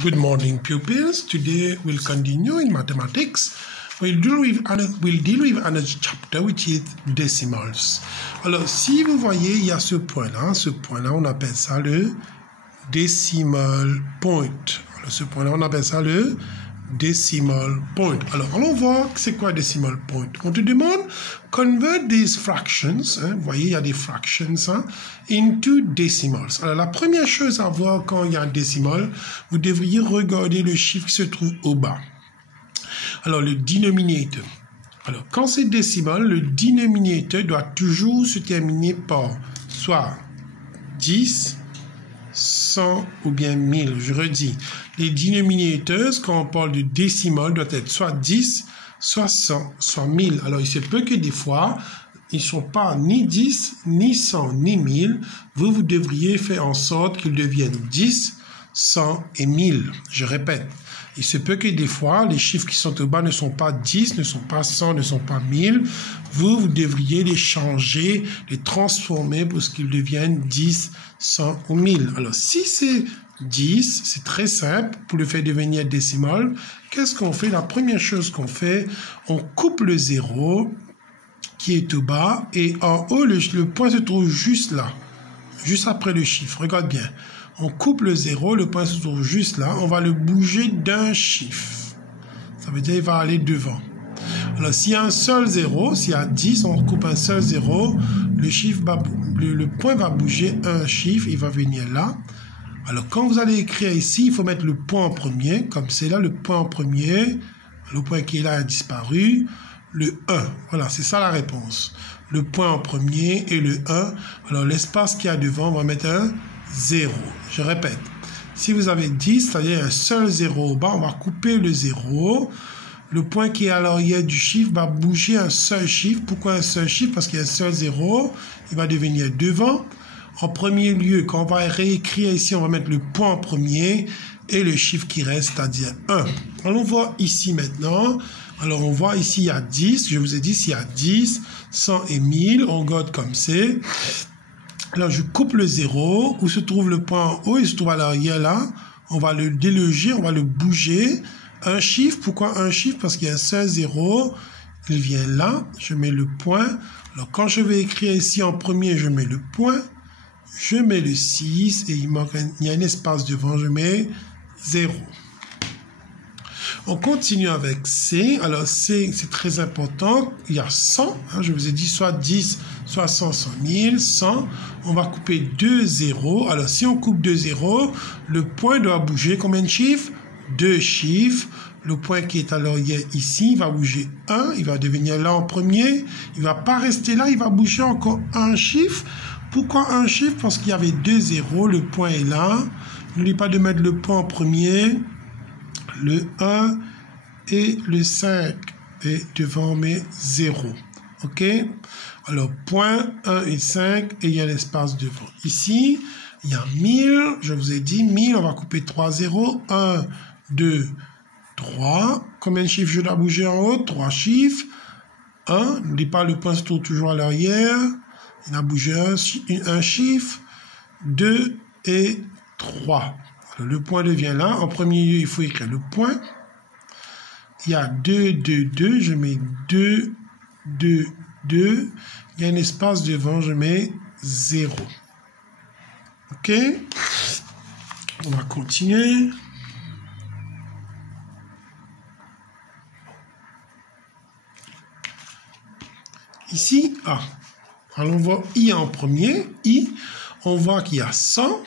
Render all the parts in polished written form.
Good morning, pupils. Today we'll continue in mathematics. We'll deal with another chapter which is decimals. Alors, si vous voyez, il y a ce point-là. Ce point-là, on appelle ça le decimal point. Alors, ce point-là, on appelle ça le decimal point. Alors, allons voir c'est quoi decimal point. On te demande convert these fractions. Vous voyez, il y a des fractions into decimals. Alors, la première chose à voir quand il y a un décimal, vous devriez regarder le chiffre qui se trouve au bas. Alors, le denominator. Alors, quand c'est décimal, le denominator doit toujours se terminer par soit 10, 100 ou bien 1000. Je redis, les denominators, quand on parle de décimal, doivent être soit 10, soit 100, soit 1000. Alors, il se peut que des fois, ils ne sont pas ni 10, ni 100, ni 1000. Vous devriez faire en sorte qu'ils deviennent 10, 100 et 1000. Je répète. Il se peut que des fois, les chiffres qui sont au bas ne sont pas 10, ne sont pas 100, ne sont pas 1000. Vous devriez les changer, les transformer pour ce qu'ils deviennent 10, 100 ou 1000. Alors, si c'est 10, c'est très simple pour le faire devenir décimal. Qu'est-ce qu'on fait? La première chose qu'on fait, on coupe le 0 qui est au bas et en haut, le point se trouve juste là, juste après le chiffre. Regarde bien. On coupe le 0, le point se trouve juste là. On va le bouger d'un chiffre. Ça veut dire qu'il va aller devant. Alors, s'il y a un seul 0, s'il y a 10, on coupe un seul 0, le point va bouger un chiffre, il va venir là. Alors, quand vous allez écrire ici, il faut mettre le point en premier, comme c'est là, le point en premier. Le point qui est là a disparu. Le 1, voilà, c'est ça la réponse. Le point en premier et le 1. Alors, l'espace qu'il y a devant, on va mettre un 0. Je répète, si vous avez 10, c'est-à-dire un seul 0 au bas, on va couper le 0. Le point qui est à l'arrière du chiffre va bouger un seul chiffre. Pourquoi un seul chiffre? Parce qu'il y a un seul 0. Il va devenir devant. En premier lieu, quand on va réécrire ici, on va mettre le point en premier et le chiffre qui reste, c'est-à-dire 1. Allons voir ici maintenant. Alors, on voit ici, il y a 10. Je vous ai dit, s'il y a 10, 100 et 1000, on garde comme c'est. Alors, je coupe le 0. Où se trouve le point en haut? Il se trouve à l'arrière là. On va le déloger, on va le bouger. Un chiffre. Pourquoi un chiffre? Parce qu'il y a un seul 0. Il vient là. Je mets le point. Alors, quand je vais écrire ici en premier, je mets le point. Je mets le 6 et il y a un espace devant. Je mets 0. On continue avec C. Alors, C, c'est très important. Il y a 100. Je vous ai dit soit 10, soit 100, 100 000, 100. On va couper 2 zéros. Alors, si on coupe 2 zéros, le point doit bouger. Combien de chiffres? 2 chiffres. Le point qui est à l'arrière ici, il va bouger 1. Il va devenir là en premier. Il ne va pas rester là. Il va bouger encore un chiffre. Pourquoi un chiffre? Parce qu'il y avait 2 zéros. Le point est là. N'oubliez pas de mettre le point en premier. Le 1 et le 5 est devant mes 0. OK? Alors, point 1 et 5 et il y a l'espace devant. Ici, il y a 1000. Je vous ai dit 1000. On va couper 3 zéros. 1, 2, 3. Combien de chiffres je dois bouger en haut? 3 chiffres. 1. N'oubliez pas, le point se trouve toujours à l'arrière. Il a bougé un chiffre. 2 et 3. Alors, le point devient là. En premier lieu, il faut écrire le point. Il y a 2, 2, 2. Je mets 2, 2, 2. Il y a un espace devant. Je mets 0. OK? On va continuer. Ici, allons voir I en premier. I, on voit qu'il y a 100.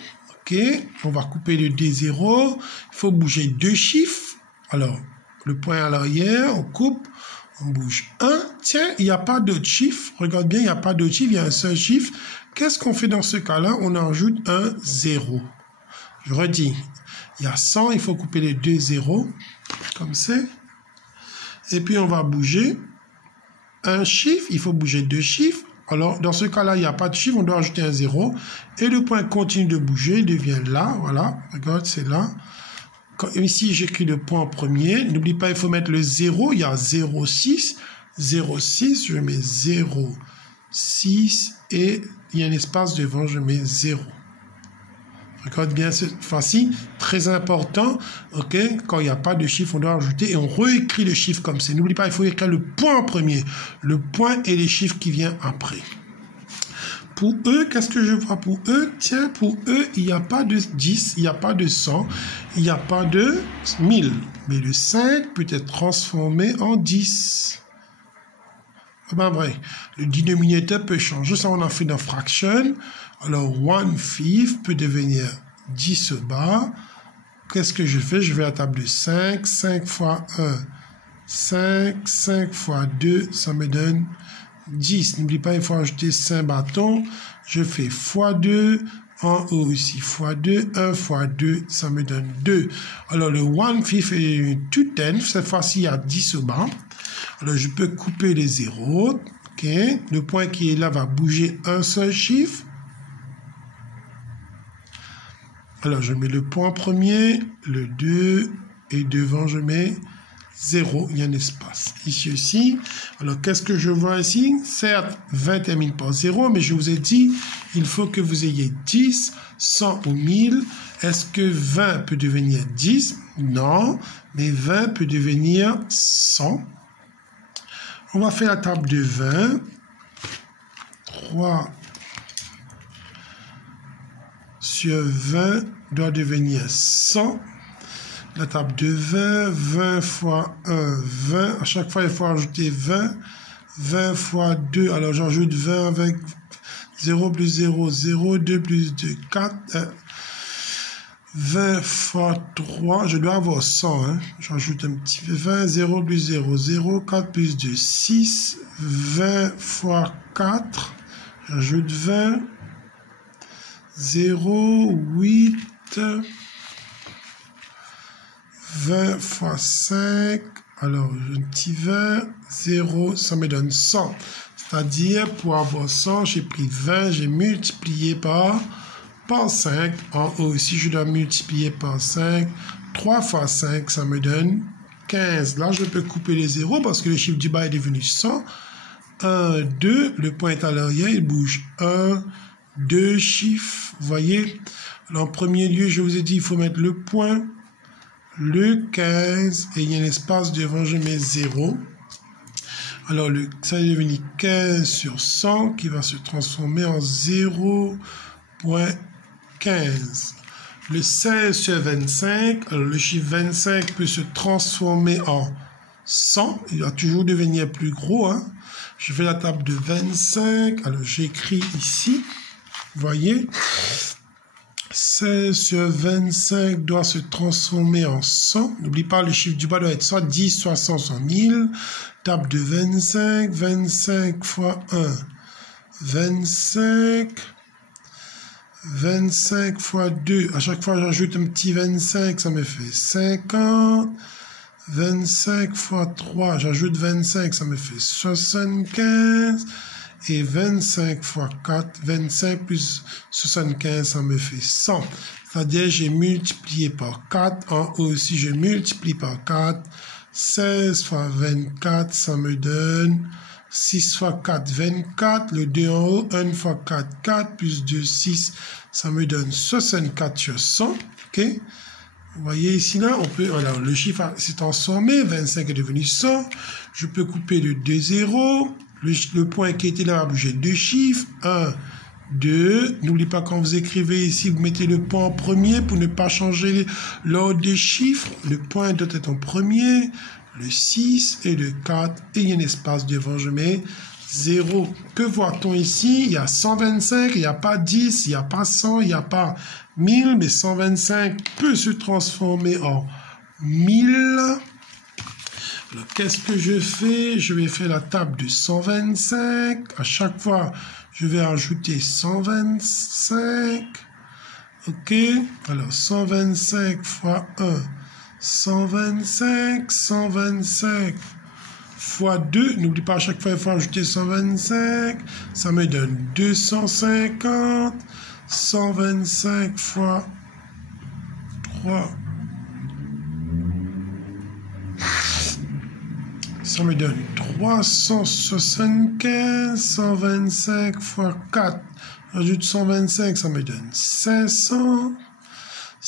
OK, on va couper le D0. Il faut bouger 2 chiffres. Alors, le point à l'arrière, on coupe, on bouge 1. Tiens, il n'y a pas d'autre chiffre. Regarde bien, il n'y a pas d'autre chiffre, il y a un seul chiffre. Qu'est-ce qu'on fait dans ce cas-là? On ajoute un 0. Je redis, il y a 100, il faut couper les 2 zéros, comme ça. Et puis, on va bouger un chiffre, il faut bouger 2 chiffres. Alors, dans ce cas-là, il n'y a pas de chiffre, on doit ajouter un 0. Et le point continue de bouger, il devient là, voilà. Regarde, c'est là. Ici, j'écris le point en premier. N'oublie pas, il faut mettre le 0. Il y a 0,6. 0,6, je mets 0,6. Et il y a un espace devant, je mets 0. Regarde bien cette fois-ci, très important, ok, quand il n'y a pas de chiffre, on doit ajouter et on réécrit le chiffre comme c'est. N'oublie pas, il faut écrire le point en premier, le point et les chiffres qui viennent après. Pour E, qu'est-ce que je vois pour E? Tiens, pour E, il n'y a pas de 10, il n'y a pas de 100, il n'y a pas de 1000. Mais le 5 peut être transformé en 10. Ben vrai, le dénominateur peut changer, ça on a fait dans fraction. Alors 1/5 peut devenir 10 au bas. Qu'est-ce que je fais? Je vais à la table de 5, 5 fois 1, 5, 5 fois 2, ça me donne 10. N'oublie pas, il faut ajouter 5 bâtons. Je fais fois 2, en haut ici, fois 2, 1 fois 2, ça me donne 2. Alors le 1/5 est 2/10, cette fois-ci il y a 10 au bas. Alors, je peux couper les zéros. Ok. Le point qui est là va bouger un seul chiffre. Alors, je mets le point premier, le 2, et devant, je mets 0. Il y a un espace. Ici aussi. Alors, qu'est-ce que je vois ici? Certes, 20 termine par 0, mais je vous ai dit, il faut que vous ayez 10, 100 ou 1000. Est-ce que 20 peut devenir 10? Non, mais 20 peut devenir 100. On va faire la table de 20. 3 sur 20 doit devenir 100. La table de 20, 20 fois 1, 20. À chaque fois, il faut ajouter 20. 20 fois 2, alors j'ajoute 20 avec 0 plus 0, 0, 2 plus 2, 4. 20 fois 3, je dois avoir 100, hein. J'ajoute un petit peu 20, 0 plus 0, 0, 4 plus 2, 6, 20 fois 4, j'ajoute 20, 0, 8, 20 fois 5, alors un petit 20, 0, ça me donne 100. C'est-à-dire, pour avoir 100, j'ai pris 20, j'ai multiplié par 5. En haut ici, je dois multiplier par 5. 3 fois 5, ça me donne 15. Là, je peux couper les zéros parce que le chiffre du bas est devenu 100. 1, 2, le point est à l'arrière, il bouge 1, 2 chiffres, vous voyez. Alors, en premier lieu, je vous ai dit, il faut mettre le point, le 15, et il y a un espace devant, je mets 0. Alors, ça est devenu 15 sur 100 qui va se transformer en 0,15. Le 16 sur 25, alors le chiffre 25 peut se transformer en 100. Il va toujours devenir plus gros, hein. Je fais la table de 25. Alors, j'écris ici. Vous voyez, 16 sur 25 doit se transformer en 100. N'oublie pas, le chiffre du bas doit être soit 10, soit 100, soit 1000. Table de 25. 25 fois 1, 25. 25 fois 2. À chaque fois, j'ajoute un petit 25, ça me fait 50. 25 fois 3, j'ajoute 25, ça me fait 75. Et 25 fois 4, 25 plus 75, ça me fait 100. C'est-à-dire, j'ai multiplié par 4. En haut aussi, je multiplie par 4. 16 fois 24, ça me donne 6 fois 4, 24. Le 2 en haut, 1 fois 4, 4, plus 2, 6. Ça me donne 64 sur 100. OK? Vous voyez ici, là, on peut... Alors, le chiffre s'est transformé. 25 est devenu 100. Je peux couper le 2 0. Le point qui était là va bouger 2 chiffres. 1, 2. N'oubliez pas, quand vous écrivez ici, vous mettez le point en premier pour ne pas changer l'ordre des chiffres. Le point doit être en premier. Le 6 et le 4. Et il y a un espace devant, je mets 0. Que voit-on ici? Il y a 125, il n'y a pas 10, il n'y a pas 100, il n'y a pas 1000, mais 125 peut se transformer en 1000. Alors, qu'est-ce que je fais? Je vais faire la table de 125. À chaque fois, je vais ajouter 125. OK? Alors, 125 fois 1. 125, 125 fois 2, n'oublie pas à chaque fois il faut ajouter 125, ça me donne 250, 125 fois 3, ça me donne 375, 125 fois 4, j'ajoute 125, ça me donne 500,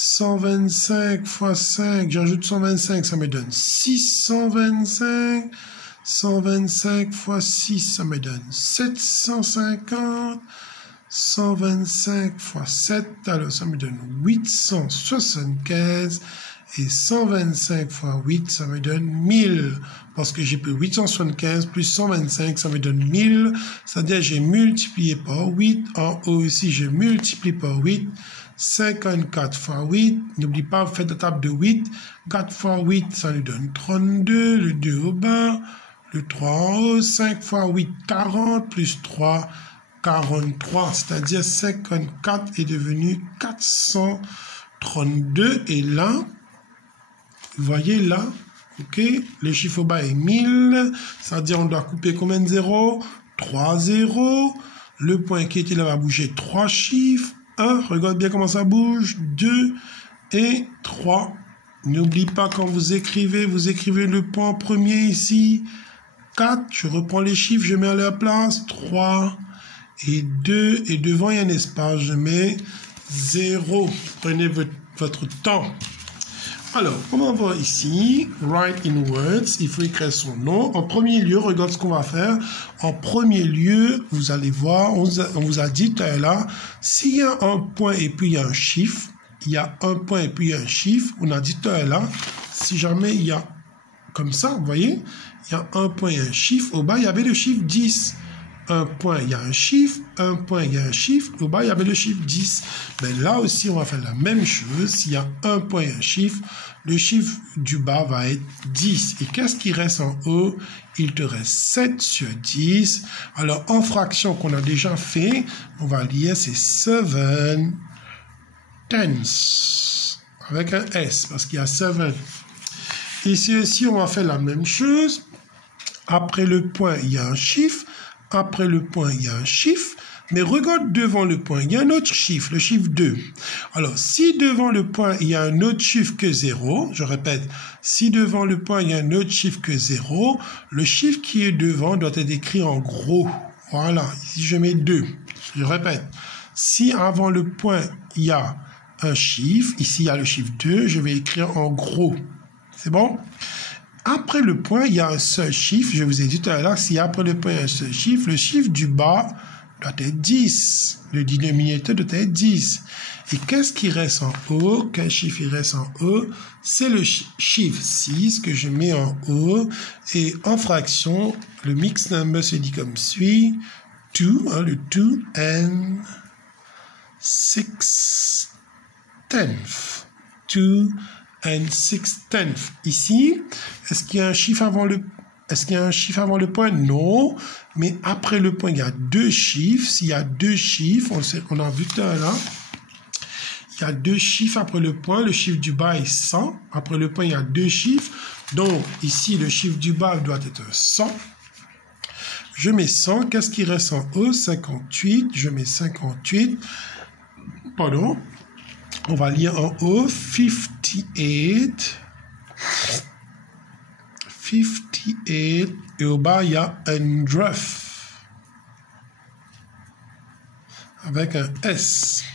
125 fois 5, j'ajoute 125, ça me donne 625. 125 fois 6, ça me donne 750. 125 fois 7, alors ça me donne 875. Et 125 fois 8, ça me donne 1000. Parce que j'ai pris 875 plus 125, ça me donne 1000. C'est-à-dire j'ai multiplié par 8. En haut aussi, je multiplie par 8. 54 fois 8. N'oublie pas, vous faites la table de 8. 4 fois 8, ça nous donne 32. Le 2 au bas. Le 3 en haut. 5 fois 8, 40. Plus 3, 43. C'est-à-dire 54 est devenu 432. Et là, vous voyez là, ok, le chiffre au bas est 1000, c'est-à-dire on doit couper combien de zéros? 3 zéros. Le point qui était là va bouger 3 chiffres. 1, regarde bien comment ça bouge. 2 et 3. N'oublie pas quand vous écrivez le point premier ici. 4, je reprends les chiffres, je mets à leur place. 3 et 2, et devant il y a un espace, je mets 0. Prenez votre temps. Alors, on va voir ici, write in words, il faut écrire son nom. En premier lieu, regarde ce qu'on va faire. En premier lieu, vous allez voir, on vous a dit tout à l'heure, s'il y a un point et puis il y a un chiffre, il y a un point et puis il y a un chiffre, on a dit tout à l'heure, si jamais il y a comme ça, vous voyez, il y a un point et un chiffre, au bas, il y avait le chiffre 10. Un point, il y a un chiffre, un point, il y a un chiffre, au bas, il y avait le chiffre 10. Mais là aussi, on va faire la même chose. S'il y a un point et un chiffre, le chiffre du bas va être 10. Et qu'est-ce qui reste en haut? Il te reste 7 sur 10. Alors, en fraction qu'on a déjà fait, on va lire, c'est 7 tenths, avec un S, parce qu'il y a 7. Ici aussi, on va faire la même chose. Après le point, il y a un chiffre. Après le point, il y a un chiffre, mais regarde devant le point, il y a un autre chiffre, le chiffre 2. Alors, si devant le point, il y a un autre chiffre que 0, je répète, si devant le point, il y a un autre chiffre que 0, le chiffre qui est devant doit être écrit en gros. Voilà, ici je mets 2. Je répète, si avant le point, il y a un chiffre, ici il y a le chiffre 2, je vais écrire en gros. C'est bon? Après le point, il y a un seul chiffre. Je vous ai dit tout à l'heure, si après le point, il y a un seul chiffre, le chiffre du bas doit être 10. Le dénominateur doit être 10. Et qu'est-ce qui reste en haut? Quel chiffre il reste en haut? C'est le chiffre 6 que je mets en haut. Et en fraction, le mixed number se dit comme suit. 2, hein, le 2 and 6 tenths. 2 and 6 tenths. Ici, est-ce qu'il y a un chiffre avant le point? Non. Mais après le point, il y a deux chiffres. S'il y a deux chiffres, on a vu tout à l'heure, il y a deux chiffres après le point. Le chiffre du bas est 100. Après le point, il y a deux chiffres. Donc, ici, le chiffre du bas doit être 100. Je mets 100. Qu'est-ce qui reste en haut? 58. Je mets 58. Pardon. On va lire en haut, 58. 58. Et au bas, il y a 100. Avec un S.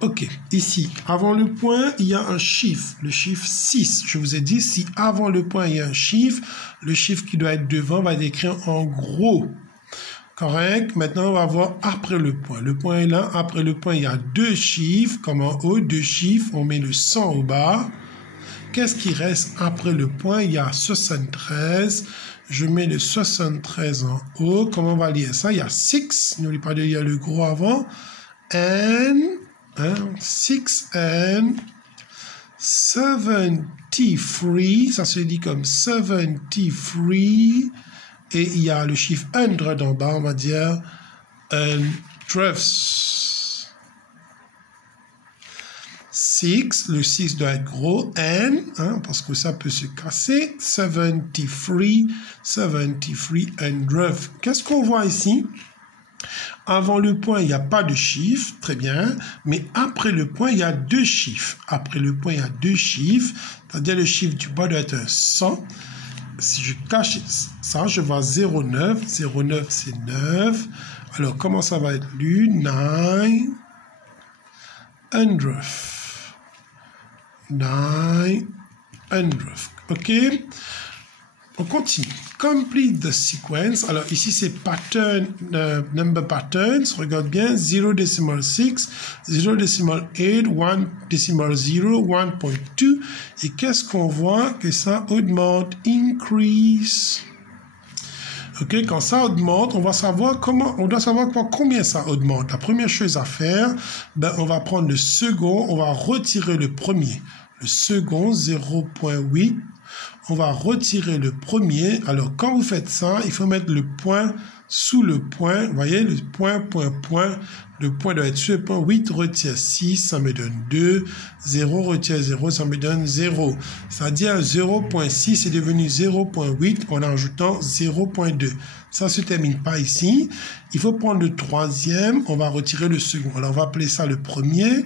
Ok, ici, avant le point, il y a un chiffre, le chiffre 6. Je vous ai dit, si avant le point, il y a un chiffre, le chiffre qui doit être devant va être écrit en gros. Correct. Maintenant, on va voir après le point. Le point est là. Après le point, il y a deux chiffres, comme en haut, deux chiffres. On met le 100 au bas. Qu'est-ce qui reste après le point? Il y a 73. Je mets le 73 en haut. Comment on va lire ça? Il y a 6. N'oublie pas de lire le gros avant. And, 6 and 73. Ça se dit comme 73. Et il y a le chiffre 100 en bas, on va dire 100. 6, le 6 doit être gros, N, hein, parce que ça peut se casser. 73, 100. Qu'est-ce qu'on voit ici? Avant le point, il n'y a pas de chiffre, très bien, mais après le point, il y a deux chiffres. Après le point, il y a deux chiffres, c'est-à-dire le chiffre du bas doit être un 100. Si je cache ça, je vois 0,9. 0,9, c'est 9. Alors, comment ça va être lu? 900. 900. OK? On continue. Complete the sequence. Alors ici c'est pattern, number patterns. Regarde bien. 0.6, 0.8, 1.0, 1.2. Et qu'est-ce qu'on voit? Que ça augmente, increase. OK, quand ça augmente, on va savoir combien ça augmente. La première chose à faire, ben, on va prendre le second, on va retirer le premier. Le second, 0.8, on va retirer le premier. Alors, quand vous faites ça, il faut mettre le point sous le point. Vous voyez, le point, point, point. Le point doit être sur le point. 8 retire 6, ça me donne 2. 0 retire 0, ça me donne 0. C'est-à-dire 0.6 est devenu 0.8 en ajoutant 0.2. Ça ne se termine pas ici. Il faut prendre le troisième. On va retirer le second. Alors, on va appeler ça le premier.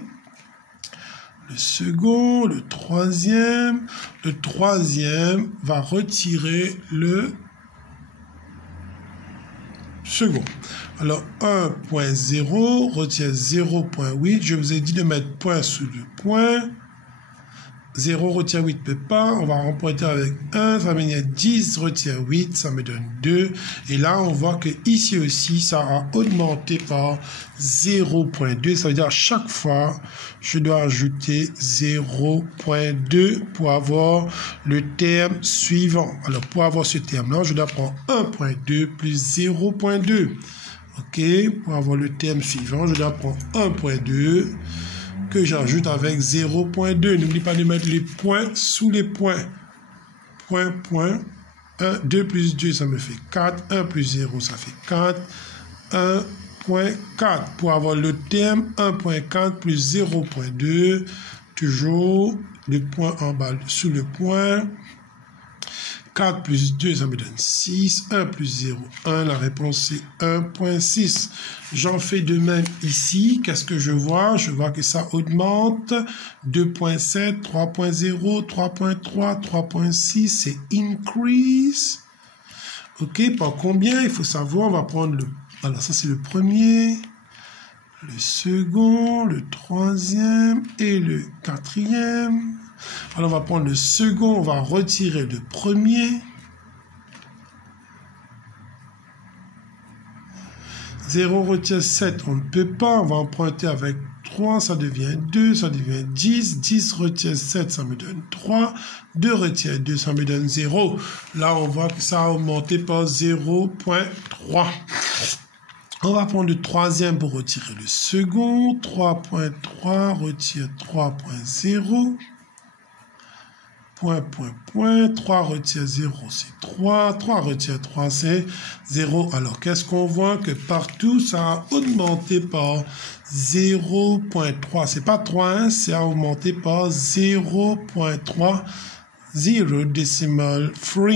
Le second, le troisième. Le troisième va retirer le second. Alors, 1.0 retire 0.8. Je vous ai dit de mettre point sous le point. 0 retire 8 peut pas. On va remporter avec 1. Ça va venir 10 retire 8. Ça me donne 2. Et là, on voit que ici aussi, ça a augmenté par 0.2. Ça veut dire à chaque fois, je dois ajouter 0.2 pour avoir le terme suivant. Alors, pour avoir ce terme-là, je dois prendre 1.2 plus 0.2. OK? Pour avoir le terme suivant, je dois prendre 1.2 que j'ajoute avec 0.2. N'oublie pas de mettre les points sous les points. Point, point. 1, 2 plus 2, ça me fait 4. 1 plus 0, ça fait 4. 1.4. Pour avoir le terme, 1.4 plus 0.2. Toujours le point en bas sous le point. 4 plus 2, ça me donne 6. 1 plus 0, 1. La réponse, c'est 1.6. J'en fais de même ici. Qu'est-ce que je vois? Je vois que ça augmente. 2.7, 3.0, 3.3, 3.6. C'est increase. OK, par combien? Il faut savoir. On va prendre le... Alors, ça, c'est le premier, le second, le troisième et le quatrième. Alors, on va prendre le second, on va retirer le premier. 0 retire 7, on ne peut pas. On va emprunter avec 3, ça devient 2, ça devient 10. 10 retire 7, ça me donne 3. 2 retire 2, ça me donne 0. Là, on voit que ça a augmenté par 0.3. On va prendre le troisième pour retirer le second. 3.3 retire 3.0. Point, point, point. 3 retire 0, c'est 3. 3 retire 3, c'est 0. Alors, qu'est-ce qu'on voit? Que partout, ça a augmenté par 0.3. C'est pas 3, ça a augmenté par 0.3. 0 decimal 3.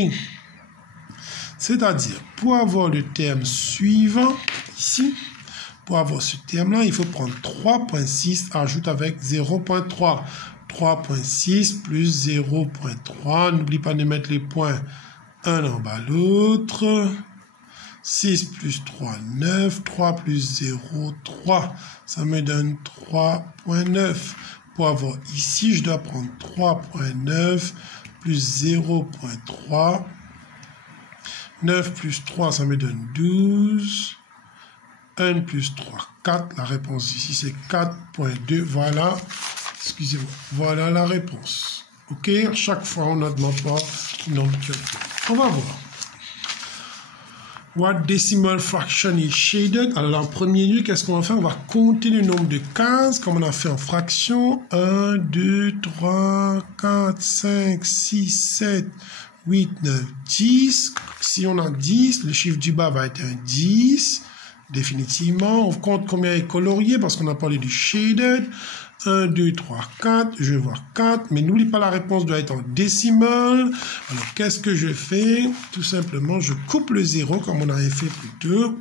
C'est-à-dire, pour avoir le terme suivant, ici, pour avoir ce terme-là, il faut prendre 3.6, ajoute avec 0.3. 3.6 plus 0.3. N'oublie pas de mettre les points un en bas l'autre. 6 plus 3, 9. 3 plus 0, 3. Ça me donne 3.9. Pour avoir ici, je dois prendre 3.9 plus 0.3. 9 plus 3, ça me donne 12. 1 plus 3, 4. La réponse ici, c'est 4.2. Voilà. Excusez-moi. Voilà la réponse. OK? À chaque fois, on ne demande pas le nombre de calculs. On va voir. What decimal fraction is shaded? Alors, en premier lieu, qu'est-ce qu'on va faire? On va compter le nombre de cases, comme on a fait en fraction. 1, 2, 3, 4, 5, 6, 7, 8, 9, 10. Si on a 10, le chiffre du bas va être un 10. Définitivement. On compte combien est colorié parce qu'on a parlé du shaded. 1, 2, 3, 4. Je vais voir 4. Mais n'oublie pas, la réponse doit être en décimal. Alors, qu'est-ce que je fais? Tout simplement, je coupe le 0 comme on avait fait plus tôt.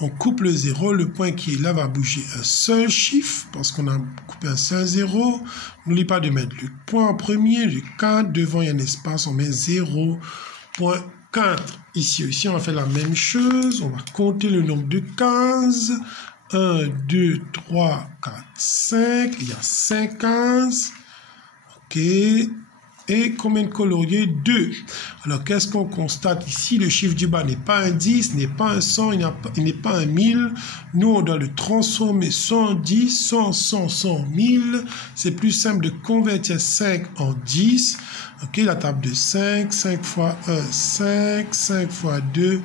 On coupe le 0. Le point qui est là va bouger un seul chiffre parce qu'on a coupé un seul 0. N'oublie pas de mettre le point en premier, le 4. Devant, il y a un espace. On met 0.4. Ici aussi, on va faire la même chose. On va compter le nombre de cases. 1, 2, 3, 4, 5. Il y a 5 cases. OK. Et combien de coloriés? 2. Alors, qu'est-ce qu'on constate ici? Le chiffre du bas n'est pas un 10, n'est pas un 100, il n'est pas un 1000. Nous, on doit le transformer 110, 100, 100, 100, 1000. C'est plus simple de convertir 5 en 10. OK, la table de 5, 5 fois 1, 5, 5 fois 2,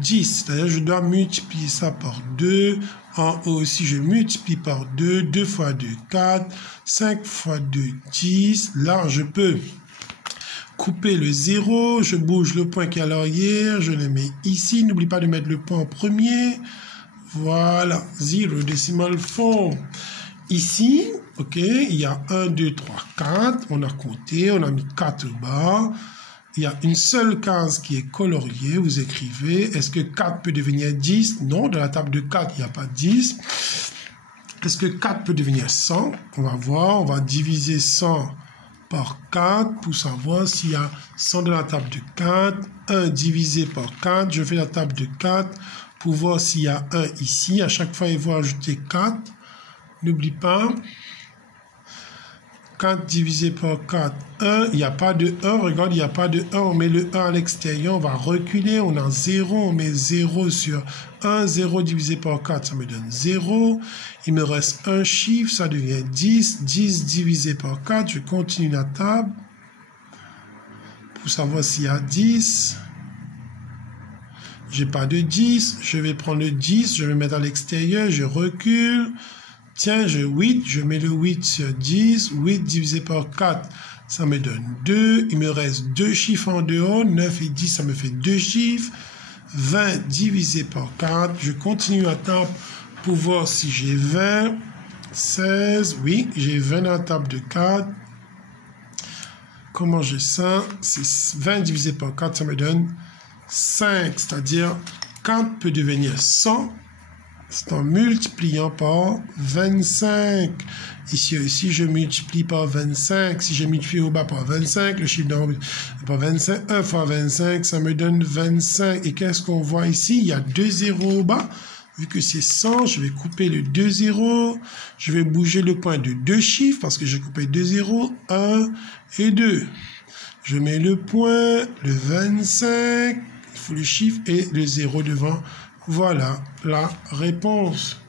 10. C'est-à-dire, je dois multiplier ça par 2. En haut aussi, je multiplie par 2. 2 fois 2, 4. 5 fois 2, 10. Là, je peux couper le 0. Je bouge le point qui est à l'arrière. Je le mets ici. N'oublie pas de mettre le point en premier. Voilà. 0 decimal form. Ici, OK, il y a 1, 2, 3, 4. On a compté. On a mis 4 au bas. Il y a une seule case qui est coloriée. Vous écrivez, est-ce que 4 peut devenir 10? Non, dans la table de 4, il n'y a pas 10. Est-ce que 4 peut devenir 100? On va voir, on va diviser 100 par 4 pour savoir s'il y a 100 dans la table de 4. 1 divisé par 4, je fais la table de 4 pour voir s'il y a 1 ici. À chaque fois, il faut ajouter 4. N'oublie pas. 4 divisé par 4, 1, il n'y a pas de 1, regarde, il n'y a pas de 1, on met le 1 à l'extérieur, on va reculer, on a 0, on met 0 sur 1, 0 divisé par 4, ça me donne 0, il me reste un chiffre, ça devient 10, 10 divisé par 4, je continue la table, pour savoir s'il y a 10, j'ai pas de 10, je vais prendre le 10, je vais le mettre à l'extérieur, je recule. Tiens, j'ai 8, je mets le 8 sur 10, 8 divisé par 4, ça me donne 2, il me reste 2 chiffres en dehors, 9 et 10, ça me fait 2 chiffres, 20 divisé par 4, je continue la table pour voir si j'ai 20, 16, oui, j'ai 20 dans la table de 4, comment j'ai ça? C'est 20 divisé par 4, ça me donne 5, c'est-à-dire 4 peut devenir 100, c'est en multipliant par 25. Ici aussi, je multiplie par 25. Si je multiplie au bas par 25, le chiffre d'en haut par 25, 1 fois 25, ça me donne 25. Et qu'est-ce qu'on voit ici? Il y a 2 zéros au bas. Vu que c'est 100, je vais couper le 2 zéros. Je vais bouger le point de 2 chiffres parce que j'ai coupé 2 zéros, 1 et 2. Je mets le point, le 25, il faut le chiffre et le 0 devant. Voilà la réponse.